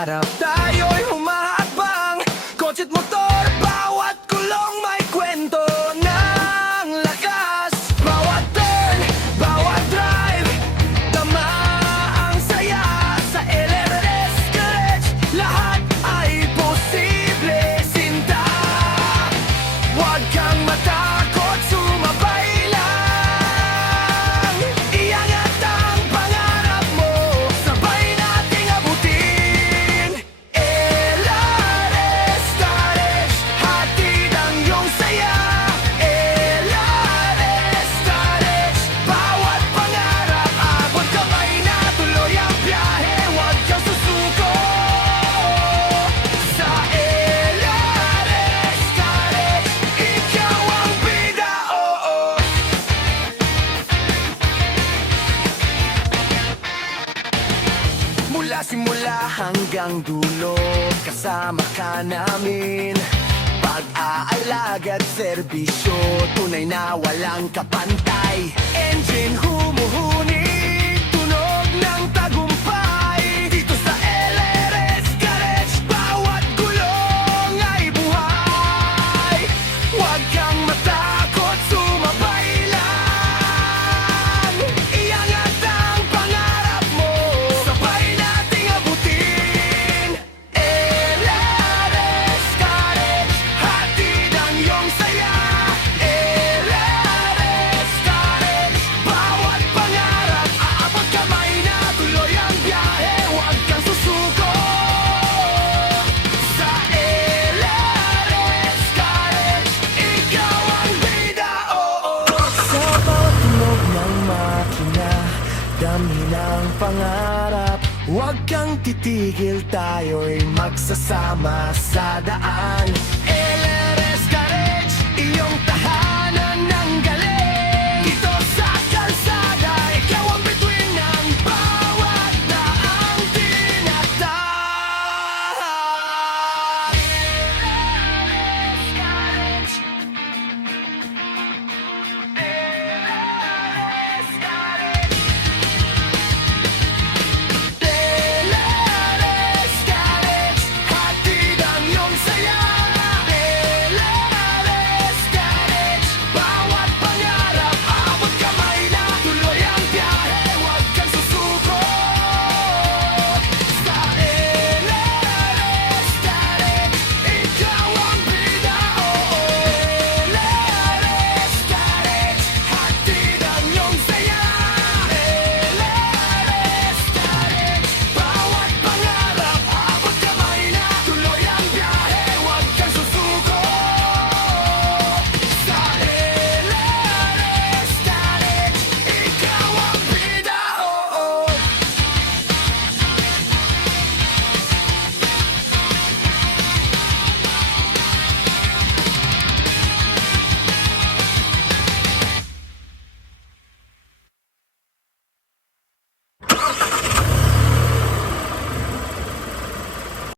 pangarap. Tayo'y humahakbang, kotse't motor, bawat kulong may kwento ng lakas. Bawat turn, bawat drive, tama ang saya. Sa LRS Garage, lahat ay posible, sinta. Huwag kang matakot, sumabay lang. Iangat ang pangarap mo, sabay nating abutin. LRS Garage, hatid ang iyong saya. LRS Garage, bawat pangarap, abot kamay na, tuloy ang biyahe. Huwag kang susuko. Sa LRS Garage, ikaw ang bida, oo. Mula simula hanggang dulo, kasama ka namin. Pag-aalaga't serbisyo, tunay na walang kapantay. Engine humuhuni, tunog ng tagumpay. Dito sa LRS Garage, bawat gulong ay buhay. Huwag kang matakot, sumabay lang. Iangat ang pangarap mo, sabay nating abutin. LRS Garage, hatid ang iyong saya. LRS Garage, bawat pangarap, aabot kamay na, tuloy ang biyahe. Huwag kang susuko. Sa LRS Garage, ikaw ang bida, oo. Sa bawat tunog ng makina, damhin ang pangarap. Huwag kang titigil, tayo'y magsasama sa daan.